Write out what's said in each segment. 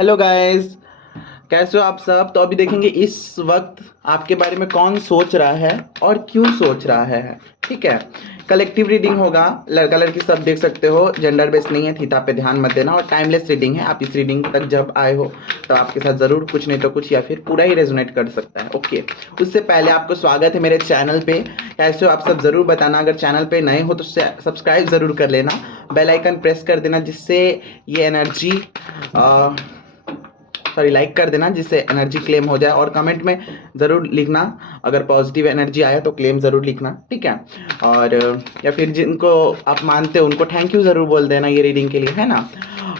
Hello guys, कैसे हो आप सब। तो अभी देखेंगे इस वक्त आपके बारे में कौन सोच रहा है और क्यों सोच रहा है। ठीक है, कलेक्टिव रीडिंग होगा, लड़का लड़की सब देख सकते हो, जेंडर बेस्ड नहीं है, थीटा पे ध्यान मत देना और टाइमलेस रीडिंग है। आप इस रीडिंग तक जब आए हो तो आपके साथ ज़रूर कुछ नहीं तो कुछ या फिर पूरा ही रेजोनेट कर सकता है। ओके, उससे पहले आपको स्वागत है मेरे चैनल पे। कैसे हो आप सब ज़रूर बताना। अगर चैनल पे नए हो तो सब्सक्राइब ज़रूर कर लेना, बेल आइकन प्रेस कर देना जिससे ये एनर्जी लाइक कर देना जिससे एनर्जी क्लेम हो जाए, और कमेंट में ज़रूर लिखना अगर पॉजिटिव एनर्जी आया तो क्लेम ज़रूर लिखना। ठीक है, और या फिर जिनको आप मानते हो उनको थैंक यू ज़रूर बोल देना ये रीडिंग के लिए, है ना।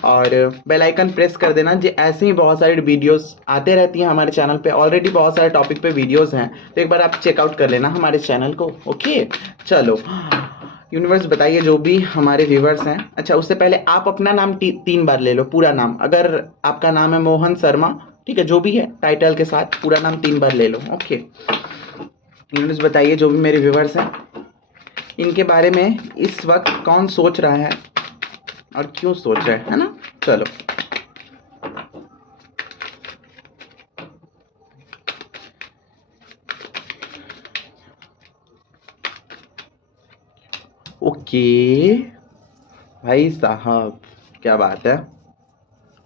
और बेल आइकन प्रेस कर देना जी, ऐसे ही बहुत सारी वीडियोस आते रहती हैं हमारे चैनल पे। ऑलरेडी बहुत सारे टॉपिक पे वीडियोस हैं, तो एक बार आप चेकआउट कर लेना हमारे चैनल को। ओके, चलो यूनिवर्स बताइए जो भी हमारे व्यूवर्स हैं। अच्छा, उससे पहले आप अपना नाम 3 बार ले लो, पूरा नाम। अगर आपका नाम है मोहन शर्मा, ठीक है, जो भी है टाइटल के साथ पूरा नाम 3 बार ले लो। ओके, यूनिवर्स बताइए जो भी मेरे व्यूवर्स हैं इनके बारे में इस वक्त कौन सोच रहा है और क्यों सोच रहा है ना। चलो ओके भाई साहब, क्या बात है।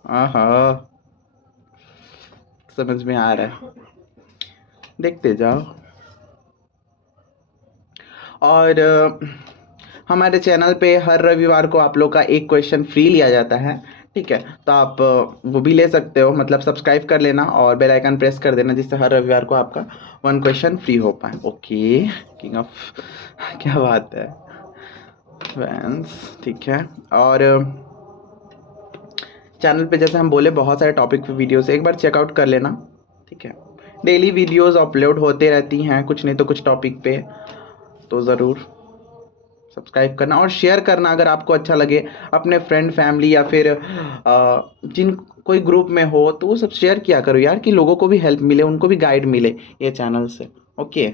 हाँ, समझ में आ रहा है, देखते जाओ। और हमारे चैनल पे हर रविवार को आप लोग का एक क्वेश्चन फ्री लिया जाता है। ठीक है, तो आप वो भी ले सकते हो, मतलब सब्सक्राइब कर लेना और बेल आइकन प्रेस कर देना जिससे हर रविवार को आपका 1 क्वेश्चन फ्री हो पाए। ओके, किंग ऑफ क्या बात है फैंस। ठीक है, और चैनल पे जैसे हम बोले बहुत सारे टॉपिक पे वीडियोस एक बार चेकआउट कर लेना। ठीक है, डेली वीडियोस अपलोड होते रहती हैं कुछ नहीं तो कुछ टॉपिक पे, तो ज़रूर सब्सक्राइब करना और शेयर करना अगर आपको अच्छा लगे अपने फ्रेंड फैमिली या फिर जिन कोई ग्रुप में हो तो वो सब शेयर किया करो यार, कि लोगों को भी हेल्प मिले, उनको भी गाइड मिले ये चैनल से। ओके,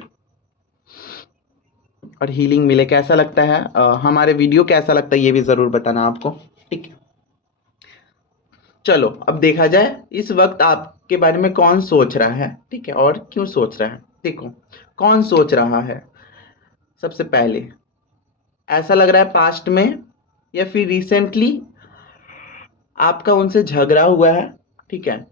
और हीलिंग मिले। कैसा लगता है हमारे वीडियो, कैसा लगता है ये भी ज़रूर बताना आपको। ठीक है, चलो अब देखा जाए इस वक्त आपके बारे में कौन सोच रहा है। ठीक है, और क्यों सोच रहा है। देखो कौन सोच रहा है। सबसे पहले ऐसा लग रहा है पास्ट में या फिर रिसेंटली आपका उनसे झगड़ा हुआ है। ठीक है,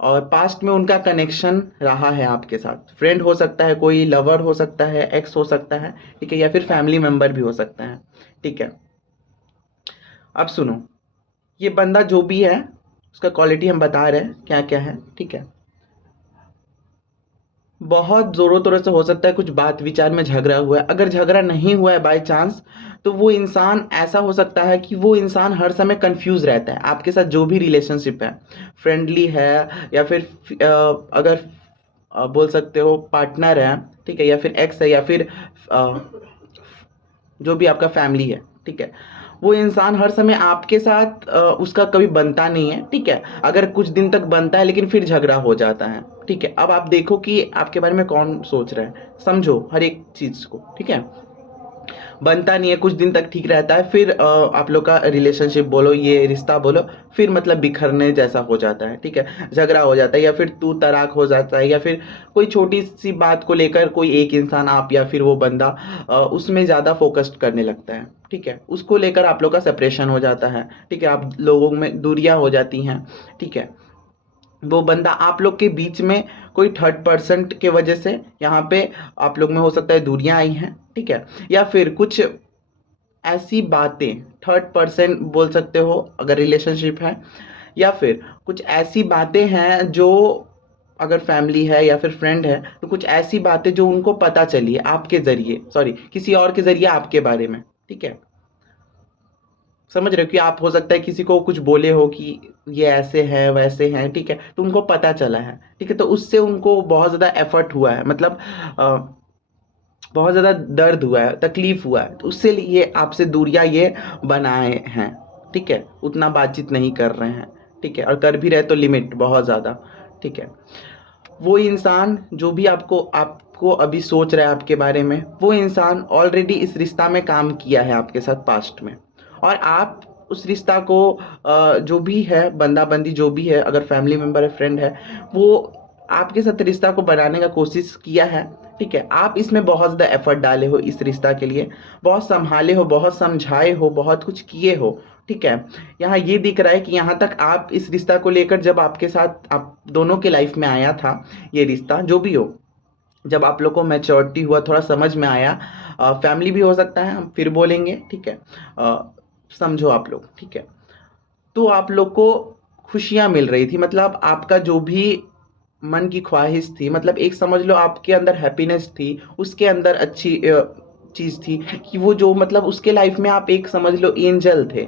और पास्ट में उनका कनेक्शन रहा है आपके साथ। फ्रेंड हो सकता है, कोई लवर हो सकता है, एक्स हो सकता है, ठीक है, या फिर फैमिली मेंबर भी हो सकता है। ठीक है, अब सुनो, ये बंदा जो भी है उसका क्वालिटी हम बता रहे हैं क्या क्या है। ठीक है, बहुत ज़ोरों तोरों से हो सकता है कुछ बात विचार में झगड़ा हुआ है। अगर झगड़ा नहीं हुआ है बाय चांस, तो वो इंसान ऐसा हो सकता है कि वो इंसान हर समय कंफ्यूज रहता है आपके साथ जो भी रिलेशनशिप है, फ्रेंडली है या फिर अगर बोल सकते हो पार्टनर है, ठीक है, या फिर एक्स है या फिर अ, जो भी आपका फैमिली है। ठीक है, वो इंसान हर समय आपके साथ उसका कभी बनता नहीं है। ठीक है, अगर कुछ दिन तक बनता है लेकिन फिर झगड़ा हो जाता है। ठीक है, अब आप देखो कि आपके बारे में कौन सोच रहा है, समझो हर एक चीज़ को। ठीक है, बनता नहीं है, कुछ दिन तक ठीक रहता है, फिर आप लोग का रिलेशनशिप बोलो, ये रिश्ता बोलो, फिर मतलब बिखरने जैसा हो जाता है। ठीक है, झगड़ा हो जाता है या फिर तू तराक हो जाता है, या फिर कोई छोटी सी बात को लेकर कोई एक इंसान, आप या फिर वो बंदा उसमें ज़्यादा फोकस्ड करने लगता है। ठीक है, उसको लेकर आप लोग का सेपरेशन हो जाता है। ठीक है, आप लोगों में दूरियां हो जाती हैं। ठीक है, वो बंदा आप लोग के बीच में कोई थर्ड पर्सन के वजह से यहाँ पे आप लोग में हो सकता है दूरियां आई हैं। ठीक है, या फिर कुछ ऐसी बातें, थर्ड पर्सन बोल सकते हो अगर रिलेशनशिप है, या फिर कुछ ऐसी बातें हैं जो, अगर फैमिली है या फिर फ्रेंड है तो कुछ ऐसी बातें जो उनको पता चली है आपके ज़रिए, सॉरी किसी और के ज़रिए आपके बारे में। ठीक है, समझ रहे हो कि आप हो सकता है किसी को कुछ बोले हो कि ये ऐसे है वैसे हैं। ठीक है, तो उनको पता चला है। ठीक है, तो उससे उनको बहुत ज़्यादा एफर्ट हुआ है, मतलब बहुत ज़्यादा दर्द हुआ है, तकलीफ़ हुआ है, तो उससे लिए आपसे दूरियां ये बनाए हैं। ठीक है, उतना बातचीत नहीं कर रहे हैं। ठीक है, और कर भी रहे तो लिमिट बहुत ज़्यादा। ठीक है, वो इंसान जो भी आपको आपको अभी सोच रहा है आपके बारे में, वो इंसान ऑलरेडी इस रिश्ता में काम किया है आपके साथ पास्ट में, और आप उस रिश्ता को जो भी है बंदा बंदी जो भी है, अगर फैमिली मेम्बर है, फ्रेंड है, वो आपके साथ रिश्ता को बनाने का कोशिश किया है, ठीक है। आप इसमें बहुत ज़्यादा एफर्ट डाले हो इस रिश्ता के लिए, बहुत संभाले हो, बहुत समझाए हो, बहुत कुछ किए हो, ठीक है। यहाँ ये दिख रहा है कि यहाँ तक आप इस रिश्ता को लेकर, जब आपके साथ आप दोनों के लाइफ में आया था ये रिश्ता, जो भी हो, जब आप लोग को मैच्योरिटी हुआ, थोड़ा समझ में आया, फैमिली भी हो सकता है, हम फिर बोलेंगे, ठीक है। समझो आप लोग, ठीक है। तो आप लोग को खुशियाँ मिल रही थी, मतलब आपका जो भी मन की ख्वाहिश थी, मतलब एक समझ लो आपके अंदर हैप्पीनेस थी, उसके अंदर अच्छी चीज़ थी कि वो जो मतलब उसके लाइफ में आप एक समझ लो एंजल थे।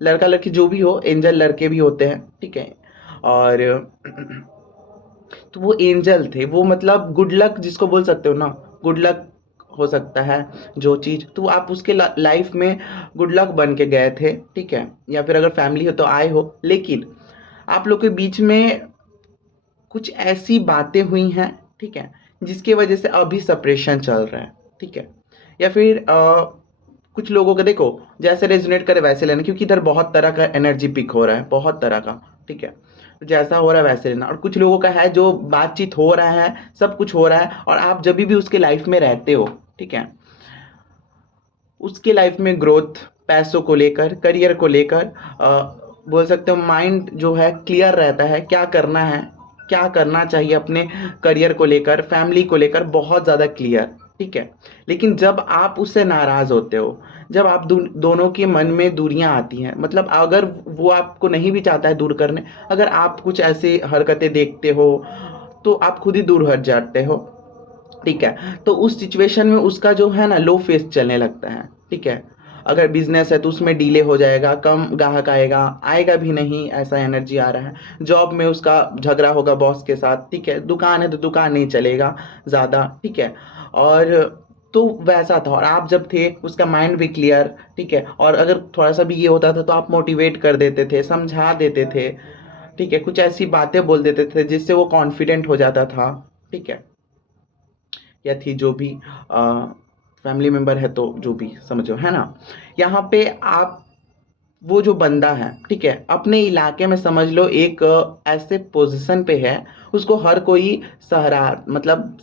लड़का लड़की जो भी हो, एंजल लड़के भी होते हैं, ठीक है। और तो वो एंजल थे, वो मतलब गुड लक जिसको बोल सकते हो ना, गुड लक हो सकता है जो चीज़, तो आप उसके लाइफ में गुड लक बन के गए थे, ठीक है। या फिर अगर फैमिली हो तो आए हो, लेकिन आप लोग के बीच में कुछ ऐसी बातें हुई हैं, ठीक है, जिसकी वजह से अभी सेपरेशन चल रहा है, ठीक है। या फिर कुछ लोगों का देखो जैसे रेजोनेट करे वैसे लेना, क्योंकि इधर बहुत तरह का एनर्जी पिक हो रहा है, बहुत तरह का, ठीक है। तो जैसा हो रहा है वैसे लेना। और कुछ लोगों का है जो बातचीत हो रहा है, सब कुछ हो रहा है, और आप जब भी उसके लाइफ में रहते हो, ठीक है, उसके लाइफ में ग्रोथ, पैसों को लेकर, करियर को लेकर, बोल सकते हो माइंड जो है क्लियर रहता है, क्या करना है, क्या करना चाहिए अपने करियर को लेकर, फैमिली को लेकर, बहुत ज़्यादा क्लियर, ठीक है। लेकिन जब आप उससे नाराज़ होते हो, जब आप दोनों के मन में दूरियां आती हैं, मतलब अगर वो आपको नहीं भी चाहता है दूर करने, अगर आप कुछ ऐसी हरकतें देखते हो तो आप खुद ही दूर हट जाते हो, ठीक है। तो उस सिचुएशन में उसका जो है ना लो फेस चलने लगता है, ठीक है। अगर बिजनेस है तो उसमें डिले हो जाएगा, कम ग्राहक आएगा, आएगा भी नहीं, ऐसा एनर्जी आ रहा है। जॉब में उसका झगड़ा होगा बॉस के साथ, ठीक है। दुकान है तो दुकान नहीं चलेगा ज़्यादा, ठीक है। और तो वैसा था, और आप जब थे उसका माइंड भी क्लियर, ठीक है। और अगर थोड़ा सा भी ये होता था तो आप मोटिवेट कर देते थे, समझा देते थे, ठीक है। कुछ ऐसी बातें बोल देते थे जिससे वो कॉन्फिडेंट हो जाता था, ठीक है। या थी जो भी फैमिली मेम्बर है तो जो भी समझो, है ना। यहाँ पे आप वो जो बंदा है, ठीक है, अपने इलाके में समझ लो एक ऐसे पोजीशन पे है, उसको हर कोई सहारा, मतलब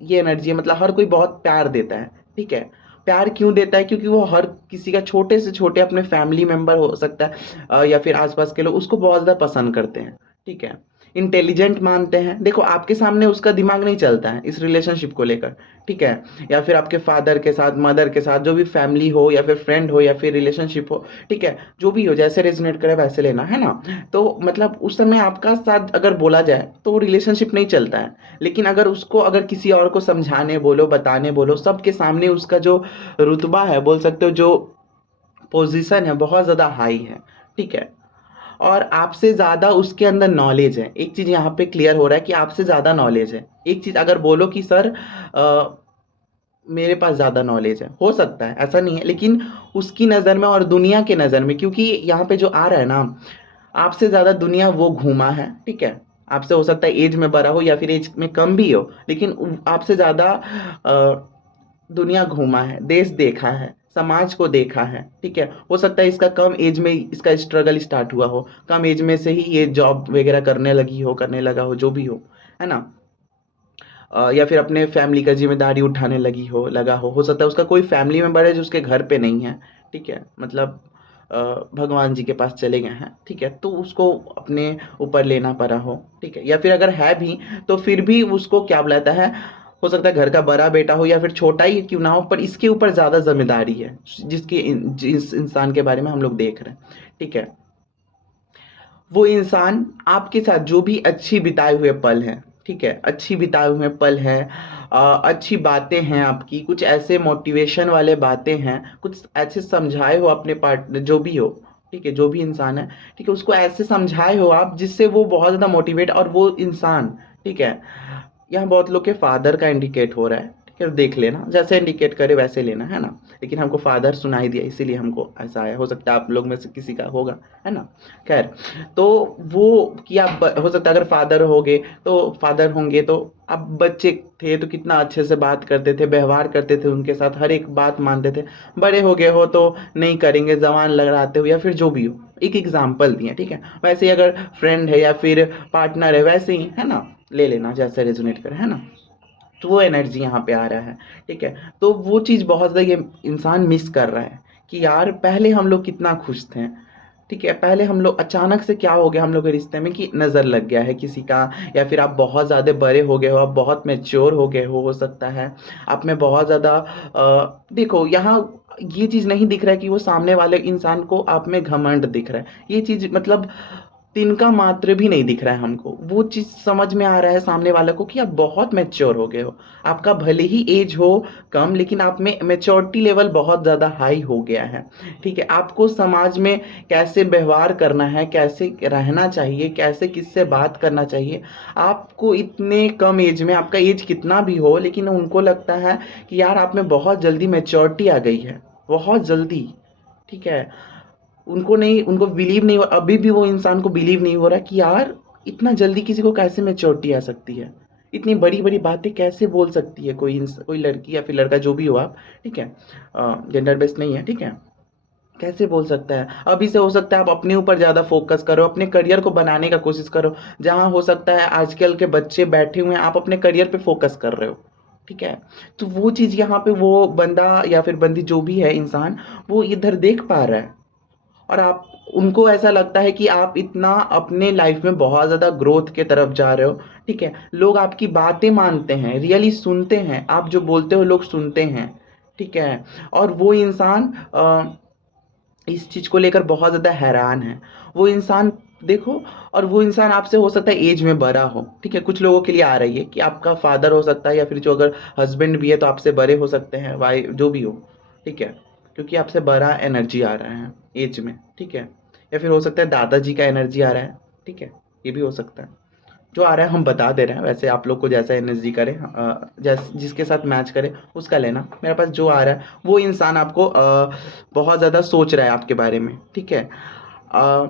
ये एनर्जी है, मतलब हर कोई बहुत प्यार देता है, ठीक है। प्यार क्यों देता है? क्योंकि वो हर किसी का, छोटे से छोटे अपने फैमिली मेम्बर हो सकता है, या फिर आसपास के लोग उसको बहुत ज़्यादा पसंद करते हैं, ठीक है। इंटेलिजेंट मानते हैं। देखो आपके सामने उसका दिमाग नहीं चलता है इस रिलेशनशिप को लेकर, ठीक है। या फिर आपके फादर के साथ, मदर के साथ, जो भी फैमिली हो या फिर फ्रेंड हो या फिर रिलेशनशिप हो, ठीक है, जो भी हो, जैसे रेजोनेट करे वैसे लेना, है ना। तो मतलब उस समय आपका साथ अगर बोला जाए तो रिलेशनशिप नहीं चलता है, लेकिन अगर उसको, अगर किसी और को समझाने बोलो, बताने बोलो, सबके सामने उसका जो रुतबा है, बोल सकते हो जो पोजीशन है, बहुत ज़्यादा हाई है, ठीक है। और आपसे ज़्यादा उसके अंदर नॉलेज है। एक चीज़ यहाँ पे क्लियर हो रहा है कि आपसे ज़्यादा नॉलेज है। एक चीज़ अगर बोलो कि सर मेरे पास ज़्यादा नॉलेज है, हो सकता है, ऐसा नहीं है, लेकिन उसकी नज़र में और दुनिया के नज़र में, क्योंकि यहाँ पे जो आ रहा है ना, आपसे ज़्यादा दुनिया वो घूमा है, ठीक है। आपसे हो सकता है एज में बड़ा हो या फिर एज में कम भी हो, लेकिन आपसे ज़्यादा दुनिया घूमा है, देश देखा है, समाज को देखा है, ठीक है। हो सकता है इसका कम एज में इसका स्ट्रगल स्टार्ट हुआ हो, कम एज में से ही ये जॉब वगैरह करने लगी हो, करने लगा हो, जो भी हो, है ना। या फिर अपने फैमिली का जिम्मेदारी उठाने लगा हो सकता है उसका कोई फैमिली मेम्बर है जो उसके घर पे नहीं है, ठीक है, मतलब भगवान जी के पास चले गए हैं, ठीक है, तो उसको अपने ऊपर लेना पड़ा हो, ठीक है। या फिर अगर है भी तो फिर भी उसको क्या बुलाता है, हो सकता है घर का बड़ा बेटा हो या फिर छोटा ही क्यों ना हो, पर इसके ऊपर ज़्यादा जिम्मेदारी है, जिस इंसान के बारे में हम लोग देख रहे हैं, ठीक है। वो इंसान आपके साथ जो भी अच्छी बिताए हुए पल हैं, ठीक है, अच्छी बिताए हुए पल हैं, अच्छी बातें हैं आपकी, कुछ ऐसे मोटिवेशन वाले बातें हैं, कुछ ऐसे समझाए हो अपने पार्टनर, जो भी हो, ठीक है, जो भी इंसान है, ठीक है, उसको ऐसे समझाए हो आप जिससे वो बहुत ज़्यादा मोटिवेट, और वो इंसान, ठीक है, यहाँ बहुत लोग के फादर का इंडिकेट हो रहा है, फिर देख लेना, जैसे इंडिकेट करे वैसे लेना, है ना। लेकिन हमको फादर सुनाई दिया इसीलिए हमको ऐसा आया, हो सकता है आप लोग में से किसी का होगा, है ना। खैर, तो वो कि आप हो सकता है अगर फादर होंगे तो फादर होंगे तो आप बच्चे थे तो कितना अच्छे से बात करते थे, व्यवहार करते थे उनके साथ, हर एक बात मानते थे। बड़े हो गए हो तो नहीं करेंगे, जवान लगाते हो या फिर जो भी हो, एक एग्जाम्पल दिए, ठीक है। वैसे ही अगर फ्रेंड है या फिर पार्टनर है वैसे ही, है ना, ले लेना जैसे रेजोनेट करे, है ना। तो वो एनर्जी यहाँ पे आ रहा है, ठीक है। तो वो चीज़ बहुत ज़्यादा ये इंसान मिस कर रहा है कि यार पहले हम लोग कितना खुश थे, ठीक है। पहले हम लोग अचानक से क्या हो गया हम लोग के रिश्ते में कि नज़र लग गया है किसी का, या फिर आप बहुत ज़्यादा बड़े हो गए हो, आप बहुत मैच्योर हो गए हो सकता है। आप में बहुत ज़्यादा देखो यहाँ ये चीज़ नहीं दिख रहा है कि वो सामने वाले इंसान को आप में घमंड दिख रहा है, ये चीज़ मतलब तिनका मात्र भी नहीं दिख रहा है हमको। वो चीज़ समझ में आ रहा है सामने वाले को कि आप बहुत मैच्योर हो गए हो। आपका भले ही एज हो कम, लेकिन आप में मैच्योरिटी लेवल बहुत ज़्यादा हाई हो गया है, ठीक है। आपको समाज में कैसे व्यवहार करना है, कैसे रहना चाहिए, कैसे किससे बात करना चाहिए, आपको इतने कम एज में, आपका एज कितना भी हो, लेकिन उनको लगता है कि यार आप में बहुत जल्दी मैच्योरिटी आ गई है, बहुत जल्दी, ठीक है। उनको बिलीव नहीं हो, अभी भी वो इंसान को बिलीव नहीं हो रहा कि यार इतना जल्दी किसी को कैसे मैच्योरिटी आ सकती है, इतनी बड़ी बड़ी बातें कैसे बोल सकती है कोई लड़की या फिर लड़का जो भी हो आप, ठीक है। जेंडर बेस्ड नहीं है, ठीक है। कैसे बोल सकता है, अभी से हो सकता है आप अपने ऊपर ज़्यादा फोकस करो, अपने करियर को बनाने का कोशिश करो। जहाँ हो सकता है आजकल के बच्चे बैठे हुए हैं, आप अपने करियर पे फोकस कर रहे हो, ठीक है। तो वो चीज़ यहाँ पे वो बंदा या फिर बंदी जो भी है इंसान, वो इधर देख पा रहा है। और आप उनको ऐसा लगता है कि आप इतना अपने लाइफ में बहुत ज़्यादा ग्रोथ के तरफ जा रहे हो, ठीक है। लोग आपकी बातें मानते हैं, रियली सुनते हैं, आप जो बोलते हो लोग सुनते हैं, ठीक है। और वो इंसान इस चीज़ को लेकर बहुत ज़्यादा हैरान है। वो इंसान देखो, और वो इंसान आपसे हो सकता है एज में बड़ा हो, ठीक है। कुछ लोगों के लिए आ रही है कि आपका फादर हो सकता है, या फिर जो अगर हस्बैंड भी है तो आपसे बड़े हो सकते हैं, वाइफ जो भी हो, ठीक है। क्योंकि आपसे बड़ा एनर्जी आ रहा है एज में, ठीक है। या फिर हो सकता है दादाजी का एनर्जी आ रहा है, ठीक है। ये भी हो सकता है। जो आ रहा है हम बता दे रहे हैं, वैसे आप लोग को जैसा एनर्जी करे, जिसके साथ मैच करे उसका लेना। मेरे पास जो आ रहा है वो इंसान आपको बहुत ज़्यादा सोच रहा है आपके बारे में, ठीक है। अ,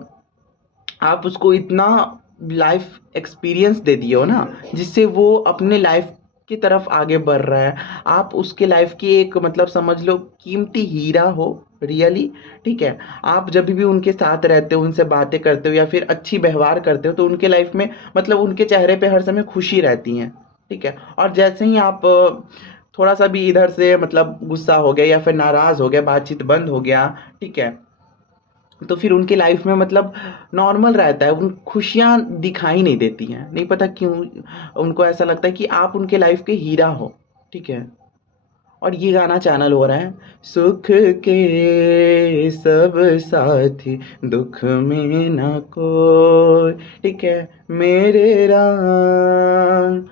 आप उसको इतना लाइफ एक्सपीरियंस दे दिए हो ना, जिससे वो अपने लाइफ की तरफ आगे बढ़ रहा है। आप उसके लाइफ की एक मतलब समझ लो कीमती हीरा हो, रियली, ठीक है। आप जब भी उनके साथ रहते हो, उनसे बातें करते हो या फिर अच्छी व्यवहार करते हो, तो उनके लाइफ में मतलब उनके चेहरे पे हर समय खुशी रहती है, ठीक है। और जैसे ही आप थोड़ा सा भी इधर से मतलब गुस्सा हो गया या फिर नाराज़ हो गया, बातचीत बंद हो गया, ठीक है, तो फिर उनके लाइफ में मतलब नॉर्मल रहता है, उन खुशियाँ दिखाई नहीं देती हैं, नहीं पता क्यों। उनको ऐसा लगता है कि आप उनके लाइफ के हीरा हो, ठीक है। और ये गाना चैनल हो रहा है, सुख के सब साथी दुख में ना कोई, ठीक है, मेरे राम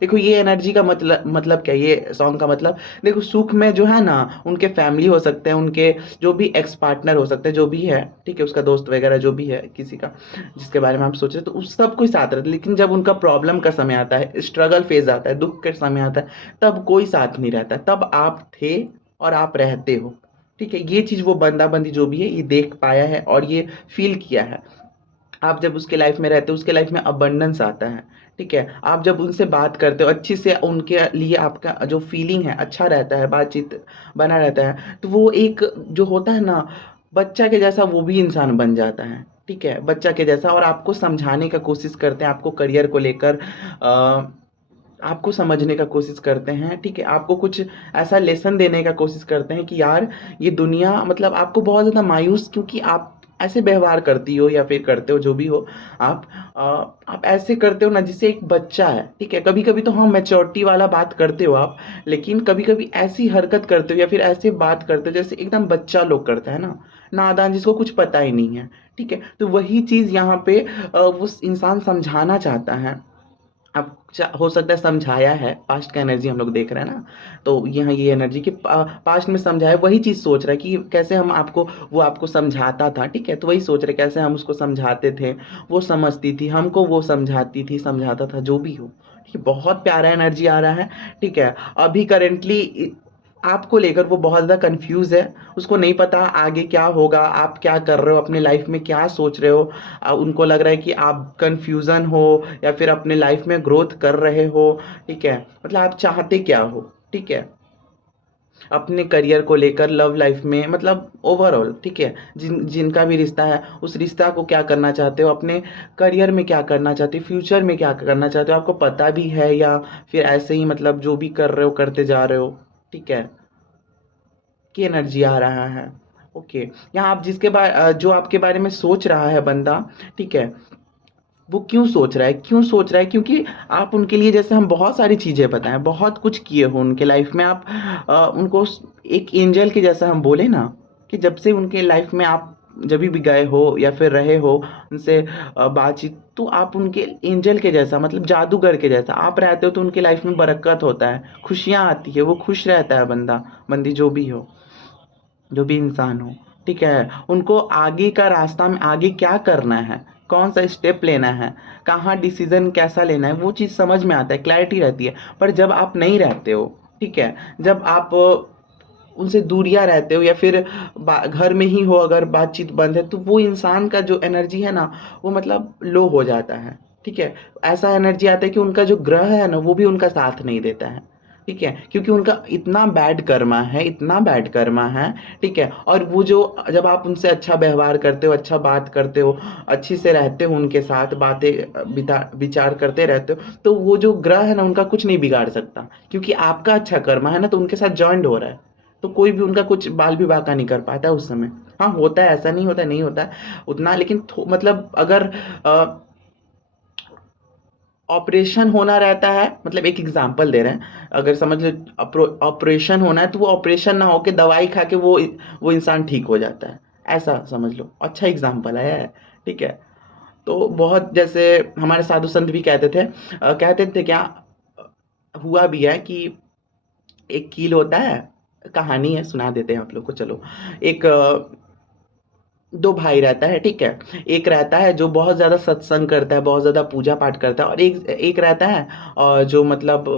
देखो ये एनर्जी का मतलब क्या है, ये सॉन्ग का मतलब देखो, सुख में जो है ना उनके फैमिली हो सकते हैं, उनके जो भी एक्स पार्टनर हो सकते हैं, जो भी है, ठीक है, उसका दोस्त वगैरह जो भी है किसी का जिसके बारे में आप सोच रहे हैं, तो उस सब कोई साथ रहता है। लेकिन जब उनका प्रॉब्लम का समय आता है, स्ट्रगल फेज आता है, दुख का समय आता है, तब कोई साथ नहीं रहता, तब आप थे और आप रहते हो, ठीक है। ये चीज़ वो बंदा बंदी जो भी है ये देख पाया है और ये फील किया है। आप जब उसके लाइफ में रहते हो, उसके लाइफ में अबंडेंस आता है, ठीक है। आप जब उनसे बात करते हो अच्छी से, उनके लिए आपका जो फीलिंग है अच्छा रहता है, बातचीत बना रहता है, तो वो एक जो होता है ना बच्चा के जैसा, वो भी इंसान बन जाता है, ठीक है, बच्चा के जैसा। और आपको समझाने का कोशिश करते हैं, आपको करियर को लेकर आपको समझने का कोशिश करते हैं, ठीक है। आपको कुछ ऐसा लेसन देने का कोशिश करते हैं कि यार ये दुनिया मतलब आपको बहुत ज़्यादा मायूस क्योंकि आप ऐसे व्यवहार करती हो या फिर करते हो जो भी हो, आप आप ऐसे करते हो ना जिससे एक बच्चा है, ठीक है। कभी कभी तो हाँ मैच्योरिटी वाला बात करते हो आप, लेकिन कभी कभी ऐसी हरकत करते हो या फिर ऐसे बात करते हो जैसे एकदम बच्चा लोग करता है ना, नादान, जिसको कुछ पता ही नहीं है, ठीक है। तो वही चीज़ यहाँ पे वो इंसान समझाना चाहता है आप हो सकता है समझाया है, पास्ट का एनर्जी हम लोग देख रहे हैं ना, तो यहाँ ये एनर्जी कि पास्ट में समझाया, वही चीज़ सोच रहा है कि कैसे हम आपको, वो आपको समझाता था, ठीक है, तो वही सोच रहे कैसे हम उसको समझाते थे, वो समझती थी हमको, वो समझाती थी, समझाता था, जो भी हो, ठीक है। बहुत प्यारा एनर्जी आ रहा है, ठीक है। अभी करेंटली आपको लेकर वो बहुत ज़्यादा कंफ्यूज है, उसको नहीं पता आगे क्या होगा, आप क्या कर रहे हो अपने लाइफ में, क्या सोच रहे हो। उनको लग रहा है कि आप कंफ्यूजन हो या फिर अपने लाइफ में ग्रोथ कर रहे हो, ठीक है, मतलब आप चाहते क्या हो, ठीक है, अपने करियर को लेकर, लव लाइफ में, मतलब ओवरऑल, ठीक है, जिनका भी रिश्ता है उस रिश्ता को क्या करना चाहते हो, अपने करियर में क्या करना चाहते हो, फ्यूचर में क्या करना चाहते हो, आपको पता भी है या फिर ऐसे ही मतलब जो भी कर रहे हो करते जा रहे हो, ठीक है, की एनर्जी आ रहा है। ओके, यहाँ आप जो आपके बारे में सोच रहा है बंदा, ठीक है, वो क्यों सोच रहा है, क्यों सोच रहा है, क्योंकि आप उनके लिए, जैसे हम बहुत सारी चीज़ें बताएं, बहुत कुछ किए हो उनके लाइफ में, आप उनको एक एंजल के जैसा हम बोले ना, कि जब से उनके लाइफ में आप जब भी गए हो या फिर रहे हो उनसे बातचीत, तो आप उनके एंजल के जैसा, मतलब जादूगर के जैसा आप रहते हो, तो उनके लाइफ में बरकत होता है, खुशियाँ आती है, वो खुश रहता है बंदा, बंदी जो भी हो, जो भी इंसान हो, ठीक है। उनको आगे का रास्ता में आगे क्या करना है, कौन सा स्टेप लेना है, कहाँ डिसीजन कैसा लेना है, वो चीज़ समझ में आता है, क्लैरिटी रहती है। पर जब आप नहीं रहते हो, ठीक है, जब आप उनसे दूरियां रहते हो या फिर घर में ही हो, अगर बातचीत बंद है, तो वो इंसान का जो एनर्जी है ना, वो मतलब लो हो जाता है, ठीक है। ऐसा एनर्जी आता है कि उनका जो ग्रह है ना, वो भी उनका साथ नहीं देता है, ठीक है, क्योंकि उनका इतना बैड कर्मा है, इतना बैड कर्मा है, ठीक है। और वो जो, जब आप उनसे अच्छा व्यवहार करते हो, अच्छा बात करते हो, अच्छी से रहते हो, उनके साथ बातें विचार करते रहते हो, तो वो जो ग्रह है ना, उनका कुछ नहीं बिगाड़ सकता, क्योंकि आपका अच्छा कर्मा है ना, तो उनके साथ जॉइंट हो रहा है, तो कोई भी उनका कुछ बाल विवाह का नहीं कर पाता है उस समय। हाँ, होता है, ऐसा नहीं होता, नहीं होता है उतना, लेकिन मतलब अगर ऑपरेशन होना रहता है, मतलब एक एग्जांपल दे रहे हैं, अगर समझ लो ऑपरेशन होना है, तो वो ऑपरेशन ना होके दवाई खा के वो इंसान ठीक हो जाता है, ऐसा समझ लो। अच्छा एग्जांपल आया है, ठीक है। तो बहुत, जैसे हमारे साधु संत भी कहते थे, कहते थे क्या, हुआ भी है कि एक कील होता है, कहानी है, सुना देते हैं आप लोग को, चलो। एक दो भाई रहता है, ठीक है। एक रहता है जो बहुत ज़्यादा सत्संग करता है, बहुत ज़्यादा पूजा पाठ करता है, और एक एक रहता है जो मतलब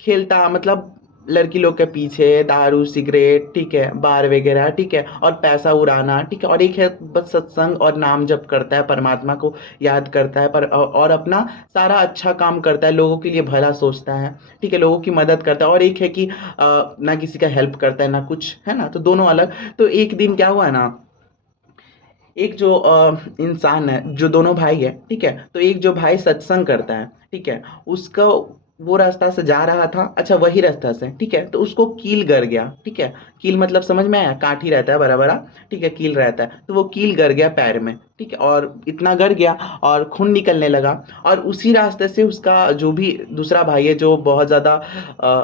खेलता, मतलब लड़की लोग के पीछे दारू सिगरेट, ठीक है, बार वगैरह, ठीक है, और पैसा उड़ाना, ठीक है। और एक है बस सत्संग और नाम जप करता है, परमात्मा को याद करता है, पर और अपना सारा अच्छा काम करता है, लोगों के लिए भला सोचता है, ठीक है, लोगों की मदद करता है। और एक है कि ना किसी का हेल्प करता है, ना कुछ, है ना, तो दोनों अलग। तो एक दिन क्या हुआ ना, एक जो इंसान है, जो दोनों भाई है, ठीक है, तो एक जो भाई सत्संग करता है, ठीक है, उसका वो रास्ता से जा रहा था, अच्छा वही रास्ता से, ठीक है, तो उसको कील गड़ गया, ठीक है। कील मतलब समझ में आया, काठी रहता है बड़ा बड़ा, ठीक है, कील रहता है, तो वो कील गड़ गया पैर में, ठीक है, और इतना गड़ गया और खून निकलने लगा। और उसी रास्ते से उसका जो भी दूसरा भाई है, जो बहुत ज़्यादा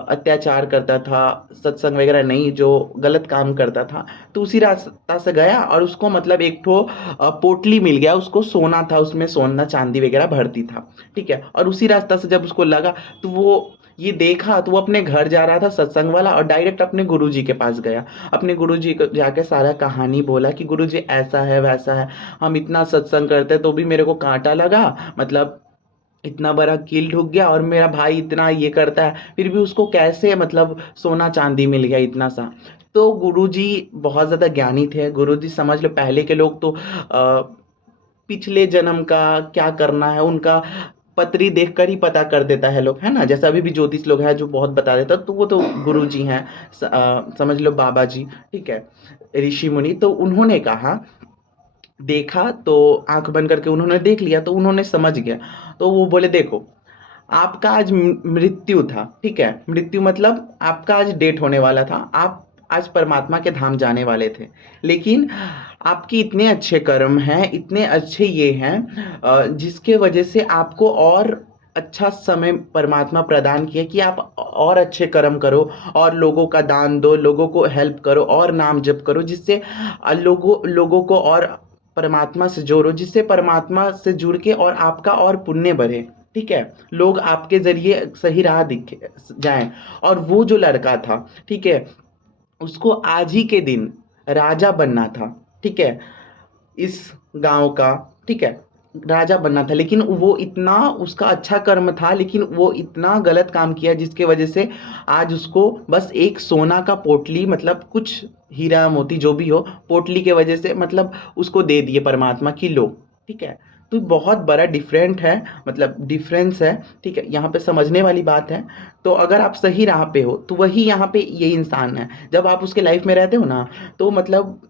अत्याचार करता था, सत्संग वगैरह नहीं, जो गलत काम करता था, तो उसी रास्ता से गया, और उसको मतलब एक ठो पोटली मिल गया, उसको सोना था, उसमें सोना चांदी वगैरह भरती था, ठीक है। और उसी रास्ता से जब उसको लगा, तो वो ये देखा, तो वो अपने घर जा रहा था सत्संग वाला, और डायरेक्ट अपने गुरुजी के पास गया, अपने गुरुजी को जाके सारा कहानी बोला कि गुरुजी ऐसा है वैसा है, हम इतना सत्संग करते तो भी मेरे को कांटा लगा, मतलब इतना बड़ा कील ढुक गया, और मेरा भाई इतना ये करता है, फिर भी उसको कैसे मतलब सोना चांदी मिल गया इतना सा। तो गुरुजी बहुत ज़्यादा ज्ञानी थे, गुरुजी समझ लो, पहले के लोग तो पिछले जन्म का क्या करना है उनका पत्री देखकर ही पता कर देता है लोग, है ना, जैसे अभी भी ज्योतिष लोग हैं जो बहुत बता देता, तो वो तो गुरुजी हैं, समझ लो बाबा जी, ठीक है, ऋषि मुनि। तो उन्होंने कहा, देखा तो आंख बंद करके उन्होंने देख लिया, तो उन्होंने समझ गया। तो वो बोले, देखो, आपका आज मृत्यु था, ठीक है, मृत्यु मतलब आपका आज डेट होने वाला था, आप आज परमात्मा के धाम जाने वाले थे, लेकिन आपके इतने अच्छे कर्म हैं, इतने अच्छे ये हैं, जिसके वजह से आपको और अच्छा समय परमात्मा प्रदान किया कि आप और अच्छे कर्म करो, और लोगों का दान दो, लोगों को हेल्प करो, और नाम जप करो, जिससे लोगों लोगों को और परमात्मा से जोड़ो, जिससे परमात्मा से जुड़ के और आपका और पुण्य बढ़े, ठीक है, लोग आपके ज़रिए सही राह दिख जाएँ। और वो जो लड़का था, ठीक है, उसको आज ही के दिन राजा बनना था, ठीक है, इस गाँव का, ठीक है, राजा बनना था, लेकिन वो इतना उसका अच्छा कर्म था, लेकिन वो इतना गलत काम किया जिसकी वजह से आज उसको बस एक सोना का पोटली, मतलब कुछ हीरा मोती जो भी हो, पोटली के वजह से मतलब उसको दे दिए परमात्मा की लो, ठीक है। तो बहुत बड़ा डिफरेंट है, मतलब डिफरेंस है, ठीक है, यहाँ पे समझने वाली बात है। तो अगर आप सही राह पे हो तो वही यहाँ पे ये इंसान है। जब आप उसके लाइफ में रहते हो ना, तो मतलब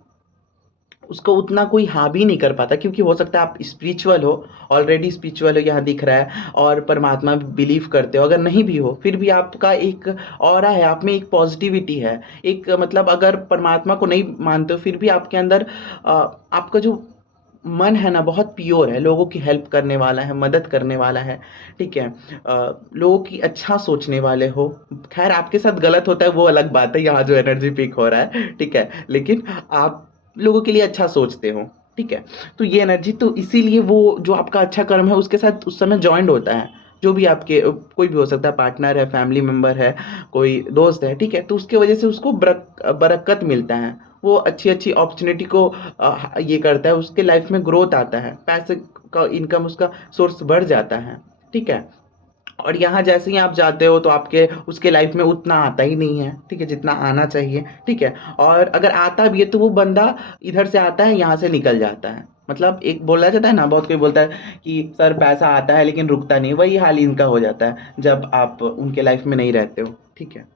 उसको उतना कोई हावी नहीं कर पाता, क्योंकि हो सकता है आप स्पिरिचुअल हो, ऑलरेडी स्पिरिचुअल हो, यहाँ दिख रहा है, और परमात्मा में बिलीव करते हो। अगर नहीं भी हो फिर भी आपका एक ऑरा है, आप में एक पॉजिटिविटी है, एक मतलब अगर परमात्मा को नहीं मानते हो फिर भी आपके अंदर आपका जो मन है ना बहुत प्योर है, लोगों की हेल्प करने वाला है, मदद करने वाला है, ठीक है, लोगों की अच्छा सोचने वाले हो। खैर आपके साथ गलत होता है वो अलग बात है, यहाँ जो एनर्जी पिक हो रहा है, ठीक है, लेकिन आप लोगों के लिए अच्छा सोचते हो, ठीक है। तो ये एनर्जी, तो इसीलिए वो जो आपका अच्छा कर्म है उसके साथ उस समय जॉइंट होता है। जो भी आपके कोई भी हो सकता है, पार्टनर है, फैमिली मेंबर है, कोई दोस्त है, ठीक है, तो उसके वजह से उसको बरकत मिलता है, वो अच्छी अच्छी अपॉर्चुनिटी को ये करता है, उसके लाइफ में ग्रोथ आता है, पैसे का इनकम उसका सोर्स बढ़ जाता है, ठीक है। और यहाँ जैसे ही आप जाते हो तो आपके उसके लाइफ में उतना आता ही नहीं है, ठीक है, जितना आना चाहिए, ठीक है। और अगर आता भी है तो वो बंदा इधर से आता है, यहाँ से निकल जाता है। मतलब एक बोला जाता है ना, बहुत कोई बोलता है कि सर पैसा आता है लेकिन रुकता नहीं, वही हाल इनका हो जाता है जब आप उनके लाइफ में नहीं रहते हो, ठीक है।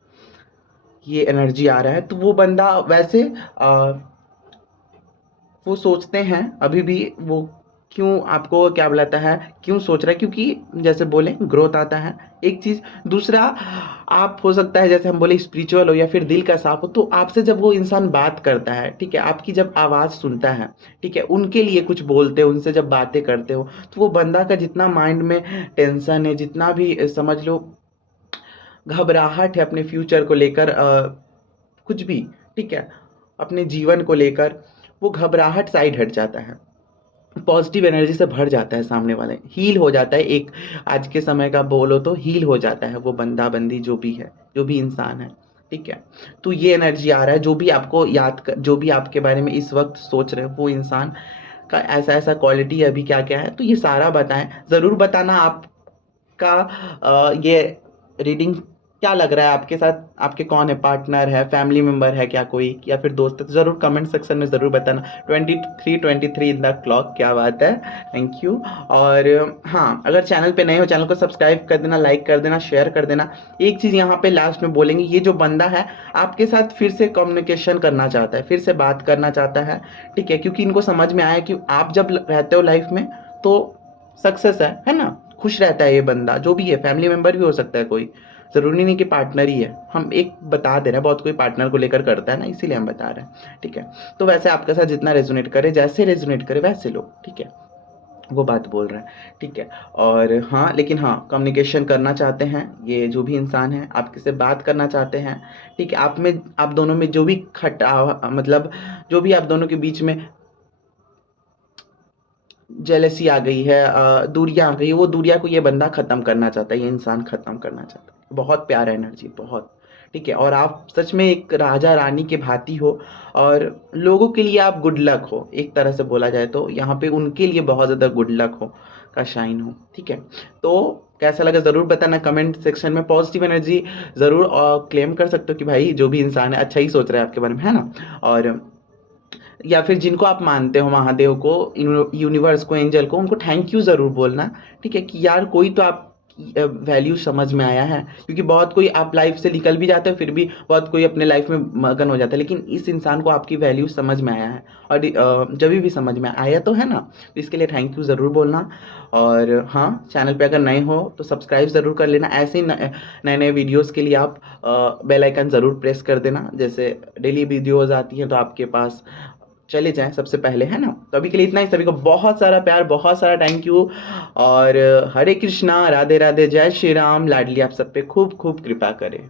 ये एनर्जी आ रहा है, तो वो बंदा वैसे वो सोचते हैं अभी भी, वो क्यों आपको क्या बुलाता है, क्यों सोच रहा है, क्योंकि जैसे बोले ग्रोथ आता है, एक चीज़। दूसरा, आप हो सकता है जैसे हम बोले स्पिरिचुअल हो या फिर दिल का साफ हो, तो आपसे जब वो इंसान बात करता है, ठीक है, आपकी जब आवाज़ सुनता है, ठीक है, उनके लिए कुछ बोलते हो, उनसे जब बातें करते हो, तो वो बंदा का जितना माइंड में टेंशन है, जितना भी समझ लो घबराहट है अपने फ्यूचर को लेकर, कुछ भी, ठीक है, अपने जीवन को लेकर, वो घबराहट साइड हट जाता है, पॉजिटिव एनर्जी से भर जाता है, सामने वाले हील हो जाता है। एक आज के समय का बोलो तो हील हो जाता है वो बंदा बंदी जो भी है, जो भी इंसान है, ठीक है। तो ये एनर्जी आ रहा है, जो भी आपको याद कर, जो भी आपके बारे में इस वक्त सोच रहे हो वो इंसान का ऐसा ऐसा क्वालिटी अभी क्या क्या है, तो ये सारा बताएं, ज़रूर बताना आपका ये रीडिंग क्या लग रहा है आपके साथ, आपके कौन है, पार्टनर है, फैमिली मेंबर है क्या कोई, या फिर दोस्त है, तो ज़रूर कमेंट सेक्शन में ज़रूर बताना। 23:23 इन द क्लॉक, क्या बात है, थैंक यू। और हाँ, अगर चैनल पे नए हो चैनल को सब्सक्राइब कर देना, लाइक कर देना, शेयर कर देना। एक चीज़ यहाँ पे लास्ट में बोलेंगे, ये जो बंदा है आपके साथ फिर से कम्युनिकेशन करना चाहता है, फिर से बात करना चाहता है, ठीक है, क्योंकि इनको समझ में आया कि आप जब रहते हो लाइफ में तो सक्सेस है ना, खुश रहता है ये बंदा, जो भी है, फैमिली मेंबर भी हो सकता है कोई, ज़रूरी नहीं कि पार्टनर ही है, हम एक बता दे रहे हैं, बहुत कोई पार्टनर को लेकर करता है ना, इसीलिए हम बता रहे हैं, ठीक है। तो वैसे आपके साथ जितना रेजोनेट करे, जैसे रेजोनेट करे वैसे लो, ठीक है, वो बात बोल रहे हैं, ठीक है। और हाँ, लेकिन हाँ, कम्युनिकेशन करना चाहते हैं ये जो भी इंसान है, आपके से बात करना चाहते हैं, ठीक है, आप में, आप दोनों में जो भी मतलब जो भी आप दोनों के बीच में जेलसी आ गई है, दूरियां आ गई, वो दूरियां को ये बंदा ख़त्म करना चाहता है, ये इंसान ख़त्म करना चाहता है। बहुत प्यारा एनर्जी, बहुत, ठीक है। और आप सच में एक राजा रानी के भांति हो, और लोगों के लिए आप गुड लक हो, एक तरह से बोला जाए तो यहाँ पे उनके लिए बहुत ज़्यादा गुड लक हो का शाइन हो, ठीक है। तो कैसा लगा ज़रूर बताना कमेंट सेक्शन में। पॉजिटिव एनर्जी ज़रूर क्लेम कर सकते हो कि भाई जो भी इंसान है अच्छा ही सोच रहा है आपके बारे में, है ना। और या फिर जिनको आप मानते हो, महादेव को, यूनिवर्स को, एंजल को, उनको थैंक यू ज़रूर बोलना, ठीक है, कि यार कोई तो आप वैल्यू समझ में आया है, क्योंकि बहुत कोई आप लाइफ से निकल भी जाते हो फिर भी बहुत कोई अपने लाइफ में मगन हो जाता है, लेकिन इस इंसान को आपकी वैल्यू समझ में आया है, और जब भी समझ में आया तो है ना, तो इसके लिए थैंक यू ज़रूर बोलना। और हाँ, चैनल पे अगर नए हो तो सब्सक्राइब ज़रूर कर लेना, ऐसे ही नए नए वीडियोज़ के लिए आप बेल आइकन ज़रूर प्रेस कर देना, जैसे डेली वीडियोज़ आती हैं तो आपके पास चले जाएँ सबसे पहले, है ना। तो अभी के लिए इतना ही, सभी को बहुत सारा प्यार, बहुत सारा थैंक यू, और हरे कृष्णा, राधे राधे, जय श्री राम, लाडली आप सब पे खूब खूब कृपा करे।